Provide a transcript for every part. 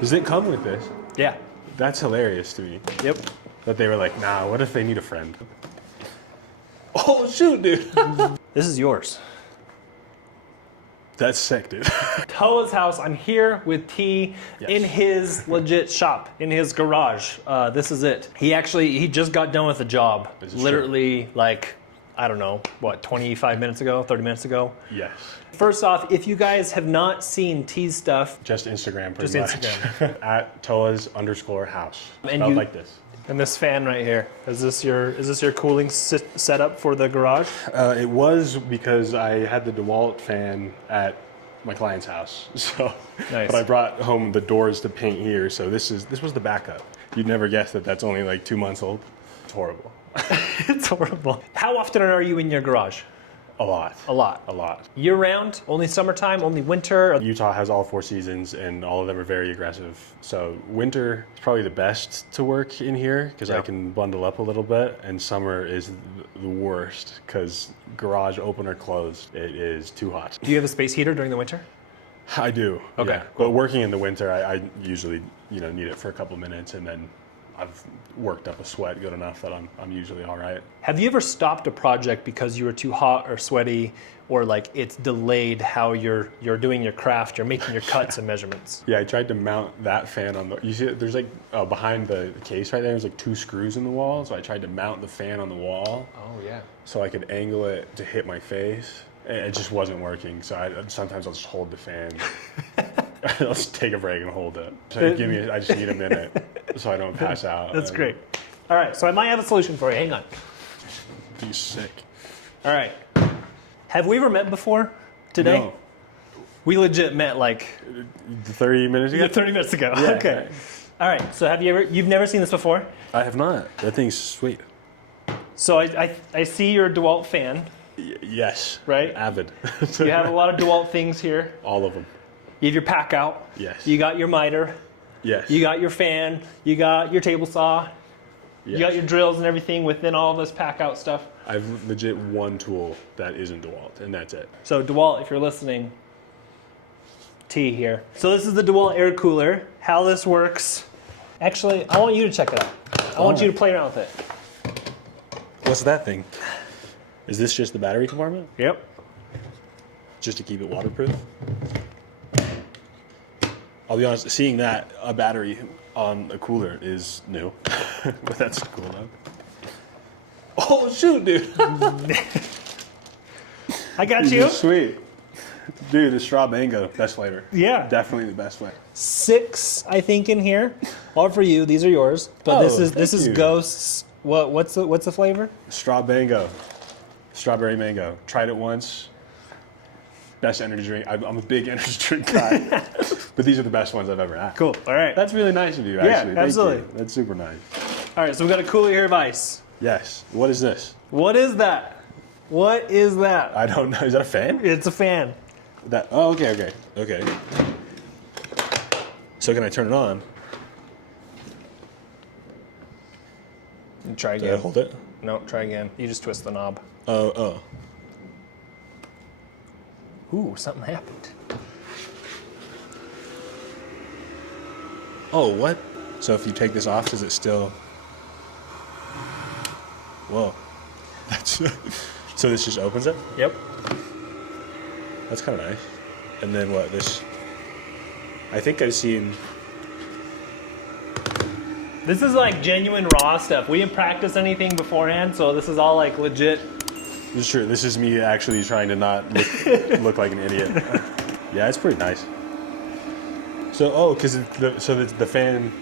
Does it come with this? Yeah. That's hilarious to me. Yep. That they were like, nah, what if they need a friend? Oh, shoot, dude. This is yours. That's sick, dude. Toas house. I'm here with T in his legit shop, in his garage. This is it. He just got done with a job. Literally, like, I don't know, what, 25 minutes ago, 30 minutes ago? Yes. First off, if you guys have not seen T's stuff, just Instagram, pretty much. Instagram. At Toas_house. And Spelled like this. And this fan right here, is this your cooling setup for the garage? It was because I had the DeWalt fan at my client's house. So, nice. But I brought home the doors to paint here. So this was the backup. You'd never guess that that's only like 2 months old. It's horrible. It's horrible. How often are you in your garage? A lot. A lot. A lot. Year round? Only summertime? Only winter? Utah has all 4 seasons and all of them are very aggressive. So winter is probably the best to work in here because I can bundle up a little bit, and summer is the worst because garage open or closed, it is too hot. Do you have a space heater during the winter? I do. Okay. Yeah. But working in the winter, I usually need it for a couple minutes, and then I've worked up a sweat good enough that I'm usually all right. Have you ever stopped a project because you were too hot or sweaty, or like it's delayed how you're doing your craft, you're making your cuts and measurements? Yeah, I tried to mount that fan on the, you see there's like behind the case right there, there's like 2 screws in the wall. So I tried to mount the fan on the wall. Oh yeah. So I could angle it to hit my face. It just wasn't working. So sometimes I'll just hold the fan. I'll just take a break and hold it. So I just need a minute so I don't pass out. That's great. All right, so I might have a solution for you. Hang on. Be sick. All right. Have we ever met before today? No. We legit met like 30 minutes ago? 30 minutes ago. Yeah, okay. Right. All right, so you've never seen this before? I have not. That thing's sweet. So I see you're a DeWalt fan. Yes. Right? Avid. You have a lot of DeWalt things here. All of them. You have your pack out. Yes. You got your miter. Yes. You got your fan. You got your table saw. Yes. You got your drills and everything within all this pack out stuff. I've legit one tool that isn't DeWalt, and that's it. So DeWalt, if you're listening, T here. So this is the DeWalt Air Cooler. How this works. Actually, I want you to check it out. I want you to play around with it. What's that thing? Is this just the battery compartment? Yep. Just to keep it waterproof? I'll be honest, seeing that a battery on a cooler is new, but that's cool though. Oh shoot, dude! I got you. Sweet, dude. The straw mango, best flavor. Yeah, definitely the best flavor. 6, I think, in here. All for you. These are yours. But this is Ghost's. What's the flavor? Straw mango, strawberry mango. Tried it once. Best energy drink. I'm a big energy drink guy, but these are the best ones I've ever had. Cool. All right. That's really nice of you, actually. Yeah, absolutely. Thank you. That's super nice. All right, so we've got a cooler here of ice. Yes. What is this? What is that? What is that? I don't know. Is that a fan? It's a fan. That. Oh, okay. So can I turn it on? Try again. Did I hold it? No, try again. You just twist the knob. Oh. Ooh, something happened. Oh, what? So if you take this off, does it still? Whoa. That's so this just opens it? Yep. That's kind of nice. And then what? This. I think I've seen. This is like genuine raw stuff. We didn't practice anything beforehand, so this is all like legit. This is true. This is me actually trying to not look like an idiot. Yeah, it's pretty nice. So, because the fan.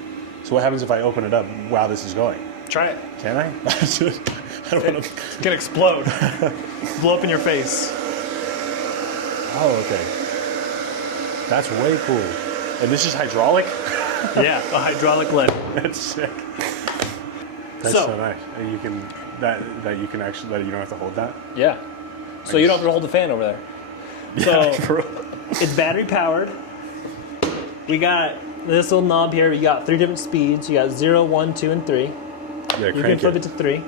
So what happens if I open it up while this is going? Try it. Can I? I don't want to. It's gonna explode. Blow up in your face. Oh, okay. That's way cool. And this is hydraulic? Yeah, a hydraulic lid. That's sick. That's so nice. And you can that you can actually you don't have to hold that. Yeah. So you don't have to hold the fan over there. Yeah, so it's battery powered. We got this little knob here. You got 3 different speeds. You got 0, 1, 2, and 3. Yeah, you can flip it to 3.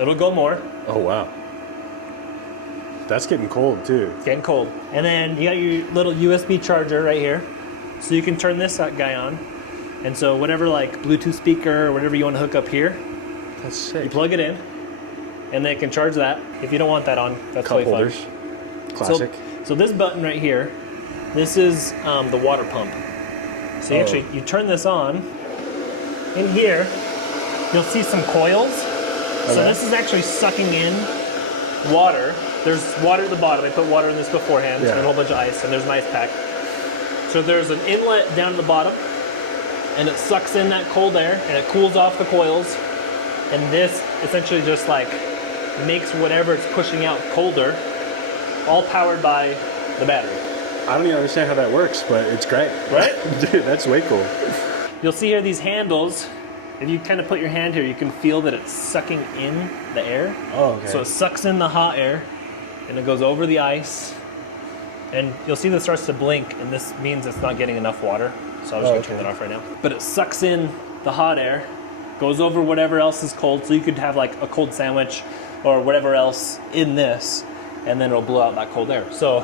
It'll go more. Oh wow. That's getting cold too. It's getting cold. And then you got your little USB charger right here. So you can turn this guy on. And so whatever like Bluetooth speaker or whatever you want to hook up here, That's sick. you plug it in and then it can charge that. If you don't want that on, that's Cup totally holders. fine. Classic. So this button right here, this is the water pump. So you turn this on. In here, you'll see some coils. So this is actually sucking in water. There's water at the bottom. I put water in this beforehand, and a whole bunch of ice, and there's an ice pack. So there's an inlet down at the bottom, and it sucks in that cold air, and it cools off the coils. And this essentially just like makes whatever it's pushing out colder, all powered by the battery. I don't even understand how that works, but it's great. Right? Dude, that's way cool. You'll see here these handles. If you kind of put your hand here, you can feel that it's sucking in the air. Oh, okay. So it sucks in the hot air, and it goes over the ice. And you'll see this starts to blink, and this means it's not getting enough water. So I'm just gonna turn that off right now. But it sucks in the hot air, goes over whatever else is cold. So you could have like a cold sandwich or whatever else in this, and then it'll blow out that cold air. So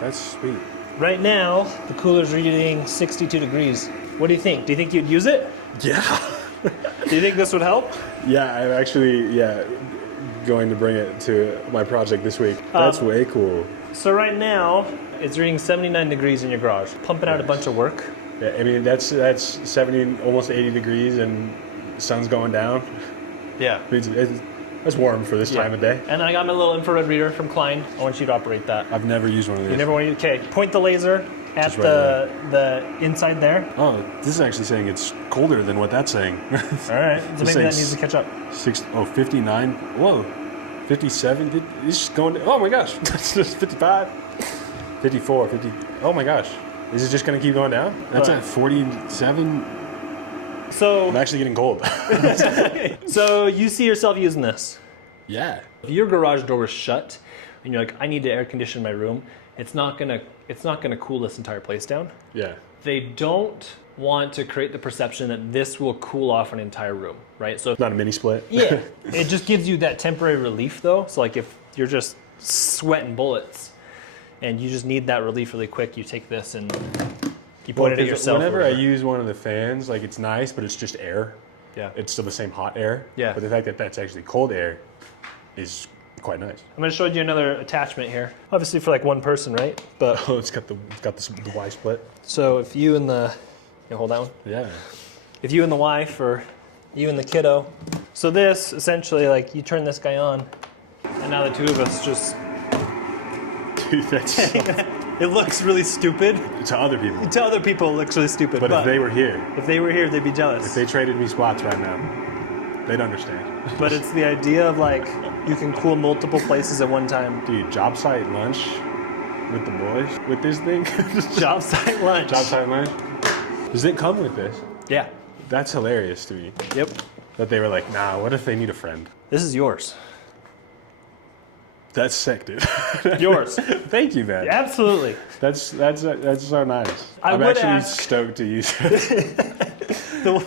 That's sweet. right now, the cooler's reading 62 degrees. What do you think? Do you think you'd use it? Yeah. Do you think this would help? Yeah, I'm actually, going to bring it to my project this week. That's way cool. So right now, it's reading 79 degrees in your garage. Pumping out a bunch of work. Yeah, I mean, that's 70, almost 80 degrees, and the sun's going down. Yeah. That's warm for this time of day. And I got my little infrared reader from Klein. I want you to operate that. I've never used one of these. You never want to, okay, point the laser at Just right the inside there. Oh, this is actually saying it's colder than what that's saying. All right, so maybe that needs to catch up. 59. Whoa. 57. It's just going, oh my gosh. That's just 55. 54, 50. Oh my gosh. Is it just going to keep going down? That's at 47. So I'm actually getting cold. So you see yourself using this. Yeah. If your garage door is shut and you're like, I need to air condition my room, it's not gonna cool this entire place down. Yeah. They don't want to create the perception that this will cool off an entire room, right? So Not a mini split. yeah, it just gives you that temporary relief though. So like if you're just sweating bullets and you just need that relief really quick, you take this and you point it at yourself. Whenever I use one of the fans, like it's nice, but it's just air. Yeah. It's still the same hot air. Yeah. But the fact that that's actually cold air is quite nice. I'm gonna show you another attachment here. Obviously for like one person, right? But Oh, it's got the Y split. so if you and the, hold that one. Yeah. If you and the wife or you and the kiddo. So this essentially like you turn this guy on and now the two of us just, Dude, that's it looks really stupid. to other people. To other people it looks really stupid. But if they were here, if they were here, they'd be jealous. if they traded me spots right now, they'd understand. But it's the idea of like you can cool multiple places at one time. Dude, job site lunch with the boys with this thing. Job site lunch. Job site lunch. Does it come with this? Yeah. That's hilarious to me. Yep. That they were like, nah, what if they need a friend? This is yours. That's sick, dude. Yours. Thank you, man. Absolutely. That's so nice. I I'm would actually ask- stoked to use it.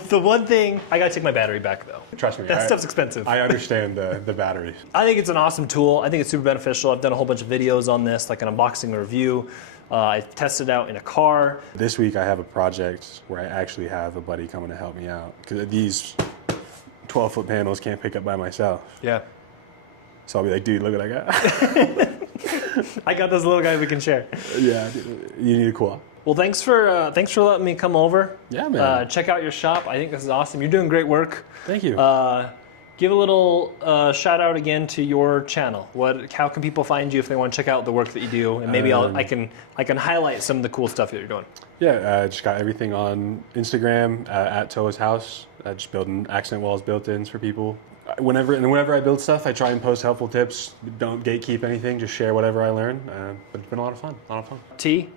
The one thing, I gotta take my battery back though. Trust me. That stuff's expensive. I understand the batteries. I think it's an awesome tool. I think it's super beneficial. I've done a whole bunch of videos on this, like an unboxing and review. I tested it out in a car. This week I have a project where I actually have a buddy coming to help me out because these 12-foot panels can't pick up by myself. Yeah. So I'll be like, dude, look what I got. I got this little guy we can share. Yeah, dude, you need a cool. Well, thanks for letting me come over. Yeah, man. Check out your shop. I think this is awesome. You're doing great work. Thank you. Give a little shout out again to your channel. How can people find you if they want to check out the work that you do? And maybe I can highlight some of the cool stuff that you're doing. Yeah, just got everything on Instagram at Toas House. Just building accent walls, built-ins for people. Whenever I build stuff, I try and post helpful tips. Don't gatekeep anything. Just share whatever I learn. But it's been a lot of fun. T,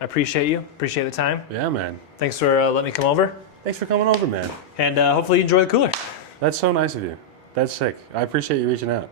I appreciate you. Appreciate the time. Yeah, man. Thanks for letting me come over. Thanks for coming over, man. And hopefully you enjoy the cooler. That's so nice of you. That's sick. I appreciate you reaching out.